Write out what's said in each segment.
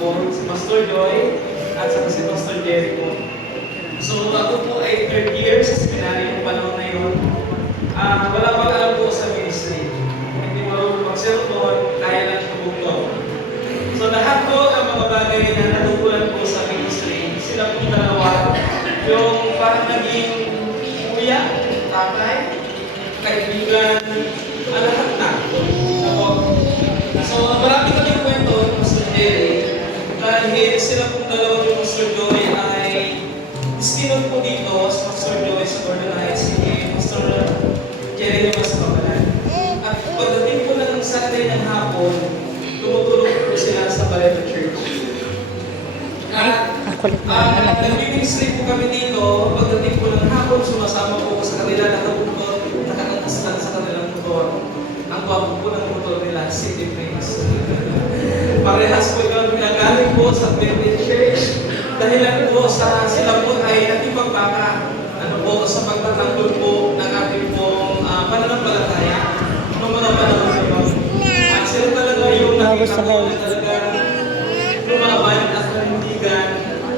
ko, si Pastor Joy, at saka si Pastor Jericho. So ako po ay third year sa seminary yung panahon na yun. Wala pang alam po sa ministry. Hindi marunong mag-cellphone, kaya lang tumugtog. So lahat po ng mga bagay na natutunan po sa ministry, sila pong dalawa, yung parang naging kuya, tatay, kaibigan, lahat na. So marami kaming kwento ng Pastor Jerry, dahil sila pong dalawa yung Pastor Joy ay sinod po dito sa Pastor Joy sa Gordon Heights, si Pastor Jerry na mas pamalan. At pagdating po ng Sunday ng hapon, tumutulog po sila sa Barreto Church. At nag-ministry po kami dito, pagdating po ng hapon, sumasama po sa kanila, nakakantas lang sa kanilang motor. Ang gwapo po ng motor nila, City Prince. Parehas po yung pinagaling po sa Barreto Church. Dahilan po sa sila po ay natipagbaka po sa pagtatanggol po ng ating pong pananampalataya ng mga panahon na po. Sila talaga yung nakita po na talagang lumaban at nandigan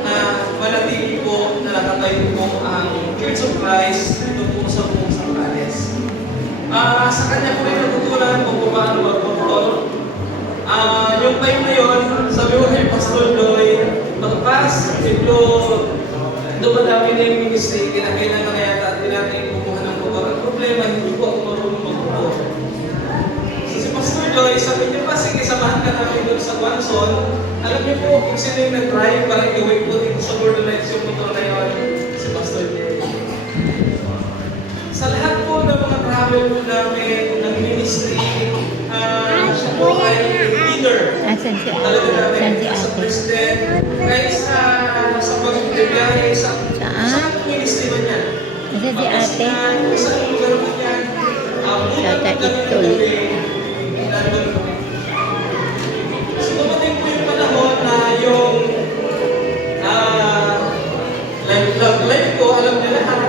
na manatili po na nakatayo po ang Church of Christ dito po sa buong Sambales. Sa kanya po rin natutunan kung paano mag-control. Yung time na yun, sabi ko kay Pastor Joy, pagpas, medyo dumadami na yung ministry, kinakailangan na yata at natin kumuha ng motor. Ang problema, hindi po ako marunong mag-motor. So si Pastor Joy, sabi niya pa, sige, samahan ka namin doon sa Guanzon. Alam niyo po, kung sino yung nag-drive para i-uwi po dito sa Gordon Heights yung motor na yun, si Pastor Joy. Sa lahat po ng mga travel po namin ng ministry, siya po ay leader. Talaga namin, as a president, kahit sa pag-biyahe, sa ministry man yan. Asa si ate? Sa lugar man yan, Tata Itol. So, dumating po yung panahon na yung life ko, alam nila lahat.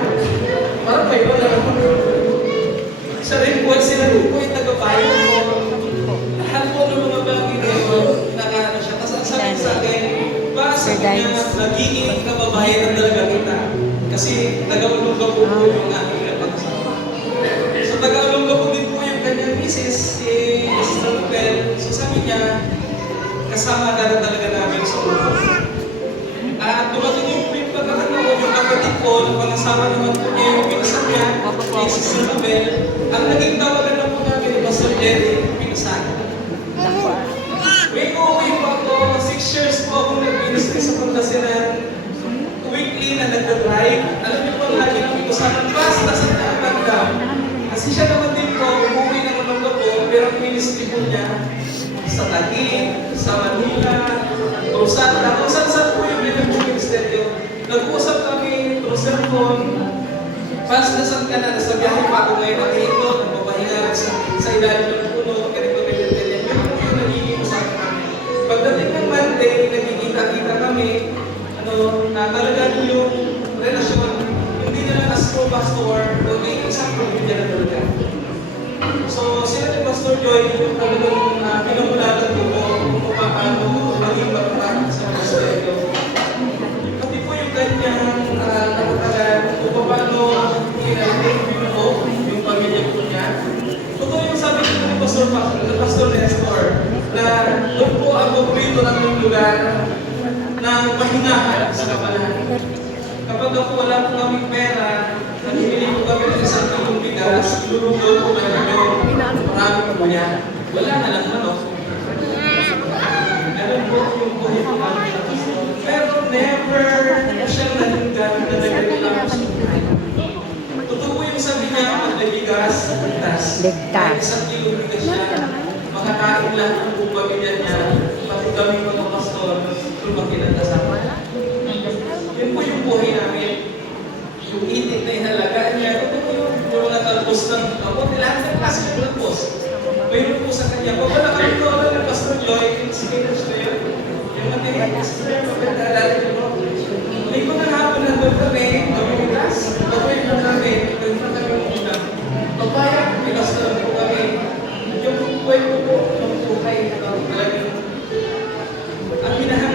Parang may wala naman. Sa rin po, sila rin po yung tagapayan ko. Lahat po ng mga bagay na yun, nakaano siya. Kasi sabi sa akin, para sa kanya, nagiging kababayan na talaga kita. Kasi taga-ulongga po po yung aking napag-asawa. So taga-ulongga po din po yung kanyang misis, si Mr. Lupel. So sabi niya, kasama ka na talaga namin sa ulo. At dumating yung point pagkakataon, yung kapatid ko, na pangasama naman po niya yung pinasan niya, kay Sister Lupel, ang naging tawagan na po namin ni Pastor Jerry, pinasan. Way po ako, 6 years po akong nag-ministry sa Pangasinan. Weekly na nagda-drive. Alam niyo po, lagi namin ko sa basta sa Nakaganda. Kasi siya naman din po, umuwi naman ng po, pero ang ministry po niya sa Taguig, sa Manila, Rosana, kung saan-saan po yung ministeryo. Nag-uusap kami through cellphone. Fast na saan ka na, nasa biyahe pa ako ngayon na dito, nagpapahinga sa ilalim ng puno, ganito. Yung nagiging usapan kami. Pagdating ng Monday, nagkikita-kita kami, talaga yung relasyon, hindi na lang as pro-pastor, kundi isang pamilya na talaga. So, sila ni Pastor Joy, yung talagang pinamulatan ko kung paano maging magpapagod sa ministeryo. Pati po yung kanyang nakatagan, kung paano pinag-review ko yung pamilya ko niya. Totoo yung sabi ko ni Pastor Nestor, na doon po ang paborito ng lugar ng pahinga sa kapalaran. Kapag ako wala po kaming pera, namimili po kami ng isang kilong bigas, lulong-lulong po namin yung marami po niya. Wala na lang manok. Alam po yung buhay po namin sa pastor. Pero never siyang nalinggan na nagreklamo. Totoo po yung sabi niya, pag nabigas, ligtas. Kahit isang kilong bigas siya, makakain lang ang buong pamilya niya, pati kami mga pastor, lumaki ng kasama. Yun po yung buhay namin. Yung itik na inalagaan niya, ito po yung natalbos ng kapot. Lahat ng klase ng talbos. Mayroon po sa kanya. Pag wala kami ko, alam ng Pastor Joy, experience ko yun. Yung materials, magandalala niyo mo. May mga hapon na doon kami, namimitas, pag-uwi na namin, doon na kami muna. Pagbayak, milas na lang po kami. Yung buhay ko po, yung buhay, talagang ang hinahanap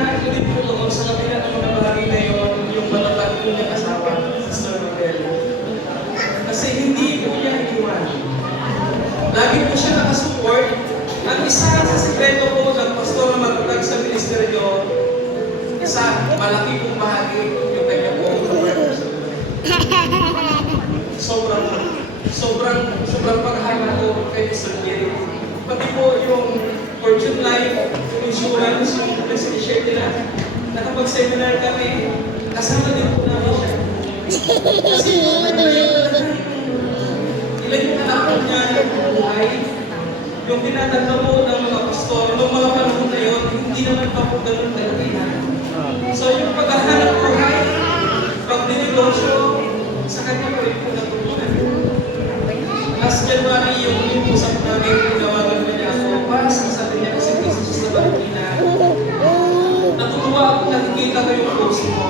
basta malaki pong bahagi yung kanya pong sobrang paghahala ko kay Mr. Jerry. Pati po yung Fortune Life, yung insurance, yung share nila. Nakapag-seminar kami, kasama din po namin siya. Kasi ilan yung anak ko niya yung buhay, yung tinatanda mo ng mga pastor, noong mga panahon na yun, hindi naman pa po ganun talaga. So yung paghahanap buhay, pag-dinegosyo, sa kanya ko rin po natutunan. Last January, yung usap namin, tinawagan ko niya ako, para sabi niya kasi business sa Valentina. Natutuwa ako, nakikita ko yung post mo.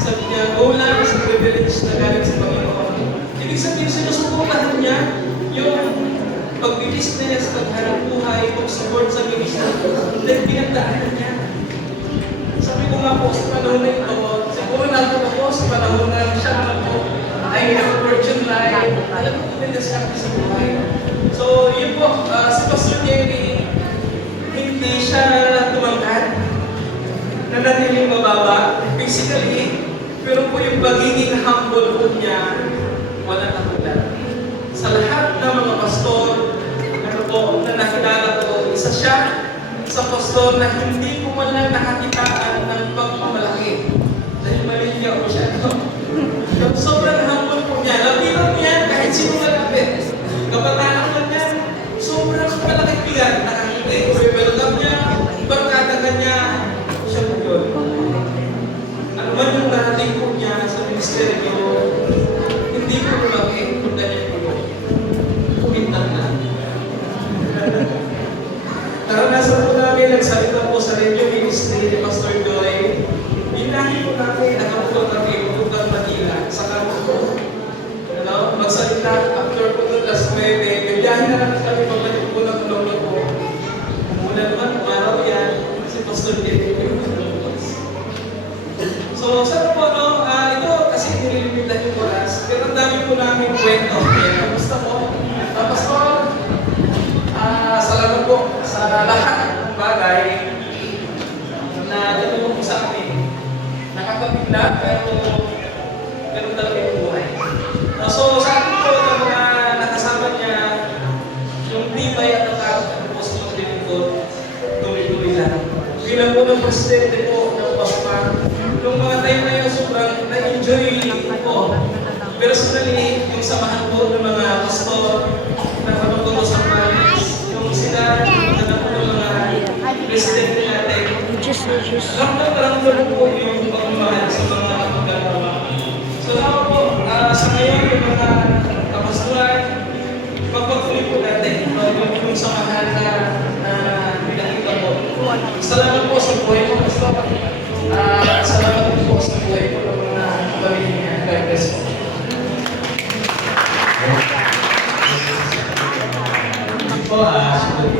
Sabi niya, go lang sa privilege na galing sa Panginoon. Ibig sabihin, sinusubukan niya yung pagbilis na niya sa paghanap buhay, pag-support sa ministry, dahil pinagdaanan niya. Sabi ko nga po sa panahon na ito, siguro natin ako sa panahon na siya naman po ay Virgin Life, alam ko may diskarte sa buhay. So, yun po, si Pastor Jerry, hindi siya tumangkad, nanatiling mababa, physically, pero po yung pagiging humble po niya, walang katulad. Sa lahat ng mga pastor, ano po, na nakilala ko, isa siya sa pastor na hindi ko man lang nakakitaan ng pagmamalaki. Dahil maligya ko siya. Sobrang humble po niya. Lapitan niya kahit sino malapit. Kabataan man niya, sobrang malaking bigat. Nakakita ko, welcome niya, barkada ka niya, siya po yun. Ano man yung narating po niya sa ministeryo, hindi ko lumaki, punta niya po yun. Pintan na. Naranasan po namin, nagsalita po sa radio ministry ni Pastor Joy. Binahin po namin, nakaputo kami, pupunta Manila, sa kampo po. Magsalita, after po doon, last 9, bibiyahin na lang kami, pabalik po ng lolo po. Muna naman, umaraw yan, si Pastor Joy po yung nalabas. So, sana po, no, ito, kasi nililimitan yung oras, pero ang dami po namin kwento. Kamusta po? Pastor, salamat po sa lahat ng bagay na gano'n po sa amin. Nakakabigla, pero gano'n talaga yung buhay. So, sa akin po, ng mga nakasama niya, yung tibay at natakot ng po sa paglilingkod, tuloy-tuloy lang. Bilang po ng presidente po ng PASPA, nung mga time na yun, sobrang na-enjoy po. Personally, yung samahan po ng mga pastor, nakapagpunto sa Paris, yung sila, yung mga presidente natin, ramdam po yung pagmamahal sa mga magagawa. So naman po, sa ngayon, yung mga kapasturan, magpapuli po natin yung samahan na pinakita po. Salamat